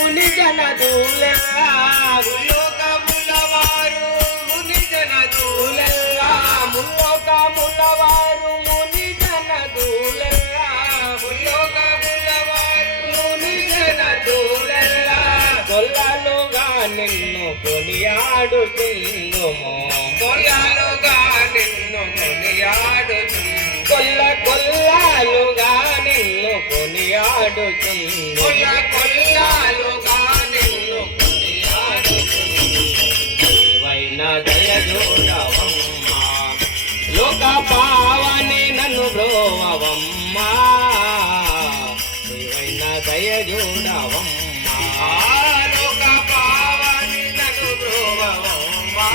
ముని జనదులెల్లా ముల్లోకముల వారు ముని జనదులెల్లా ముల్లోకముల వారు ముని జనదులెల్లా ముల్లోకముల వారు ముని జనదులెల్లా కొల్లలుగా నిన్ను కొనియాడుతుందుము కొల్లలుగా నిన్ను కొనియాడుతుందుము కొల్లలుగా నిన్ను కొనియాడుతుందుము కొల్లాలుగా నిన్ను కొనియాడుతుందుము నీవైన దయజోడవమ్మా లోక పావని నన్ను బ్రోవమ్మా నీవైన దయజోడవమ్మా లోక పావని నన్ను బ్రోవమ్మా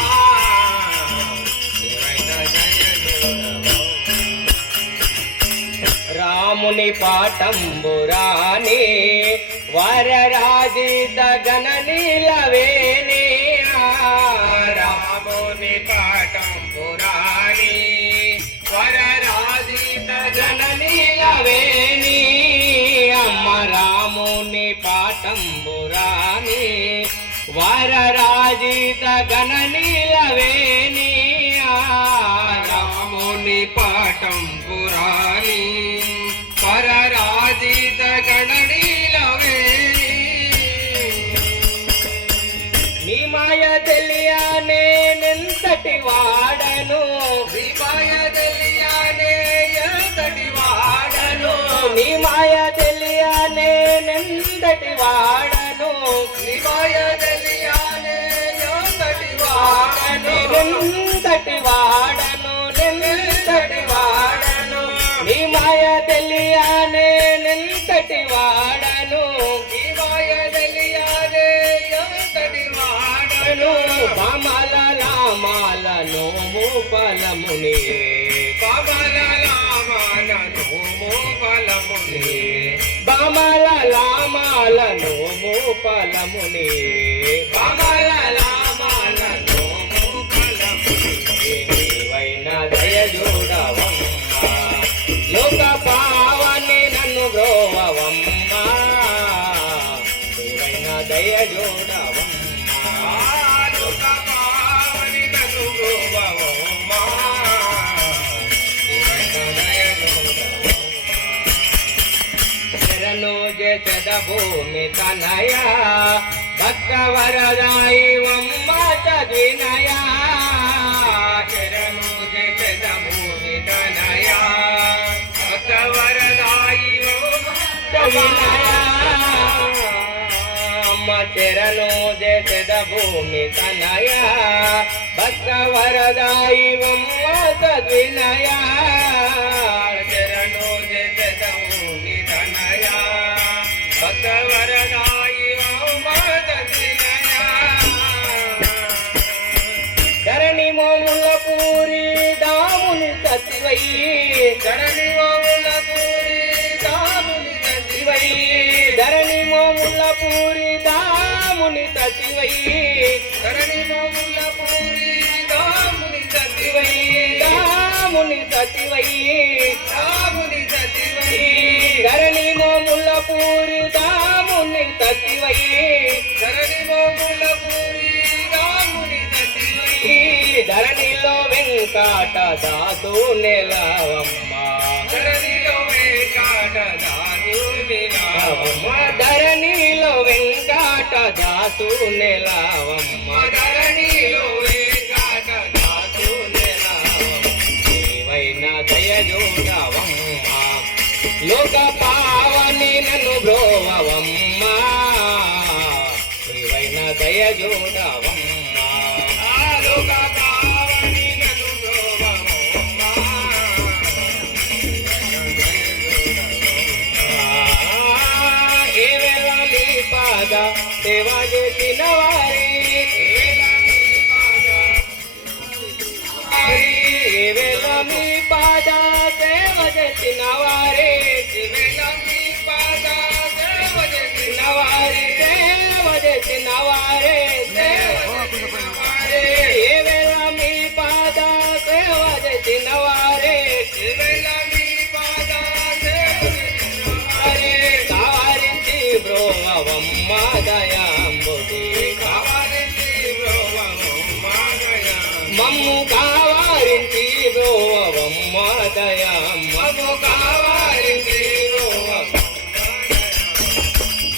నీవైన దయజోడవమ్మా రాముని పాఠంబురాని వరరాజిత గణనీలవేణి రాముని పాఠం పురాణి వరరాజిత గణనీలవేణి అమ్మ రాముని పాఠంబురాని వరరాజిత గణనీలవేణి రాముని పాఠం పురాణి వరరాజిత గణనీలవేణి నీ మాయ తెలియనే నెంతటి వాడను శ్రీమాయ తెలియనే ఎంతటి వాడను నీ మాయ తెలియనే నెంతటి వాడను శ్రీమాయ తెలియనే ఎంతటి వాడను నెంతటి వాడను నెంతటి వాడను నీ మాయ తెలియనే నెంతటి వాడను శ్రీమాయ తెలియనే ఎంతటి వాడను బామల లామాలను మూపలముని కమల రామనను బలముని బామల లామాలను మూపలముని కమల రామనను బలముని నీవైన దయజోడవమ్మా లోక పావని నన్ను బ్రోవమ్మా నీవైన దయజోడవమ్మా ఆలోక పావని నన్ను బ్రోవమ్మా శరణు జగద భూమి తనయ భక్త వరదాయి వమ్మ చదినయ శరణు జగద భూమి తనయ భక్త వరదాయి చదినయ అమ్మ శరణు జగద భూమి తనయ భక్త వరదాయి వమ్మ చదినయ శరణు జగద భూమి తనయ భక్త వరదాయి మదదినయ ధరణి మోముల పూరి దాముని సత్వయ్యి ధరణి మోముల పూరి దాముని శివయ్యి ధరణి మోముల పూరి దాముని సత్వయ్యి ధరణి మోముల పూరి దాముని శివయ్యి దాముని సత్వయ్యి దాముని సతివై ధరణి మోముల పూరి దాముని సత్వయ్యి ధరణి మోముల పూరి దాముని సతివై ధరణిలో వెంకట దాసు నెలవమ్మ ధరణిలో వేకాట దాదుని నామమ్మ ధరణిలో వెంకట దాసు నెలవమ్మ ధరణిలో వేకాట దాదుని నామమ్మ నీవైన దయజోడవమ్మ లోక పావని నన్ను బ్రోవమ్మ నీవైన దయజోడవమ్మ ఆలోక పావని నన్ను బ్రోవమ్మ ఏ వేళ నీ పాద సేవ చేసిన వారి ఏ వేళ మీ పాద సేవ చేసిన వారే శివలమి పాద దేవ చేసిన వారి సేవ చేసిన వారే ఏ వేళ మీ పాద సేవ చేసిన వారే శివలమి పాద దేవ అరే కావారించి బ్రోవమ్మ దయాంబుడి కావారించి బ్రోవమ్మ దయా మమ్ము కావారించి బ్రోవమ్మ దయాంబ మమ్ము కావారించి బ్రోవమ్మ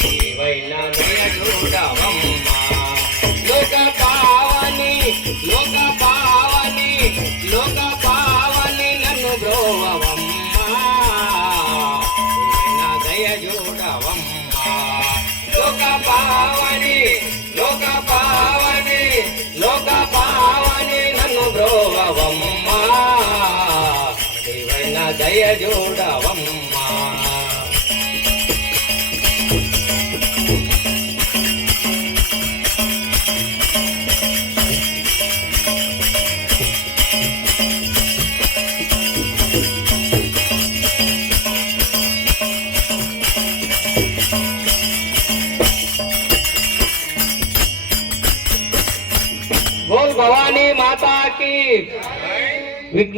నీవైన దయ చూడవమ్మ లోక పావని లోక పావని లోక పావని నన్ను బ్రోవమ్మ నీవైన దయ చూడవమ్మ లోక పావని లోక పావని లోక పావని నన్ను బ్రోవమ్మ నీవైన దయ చూడవమ్మ बोल भवानी माता की विघ्न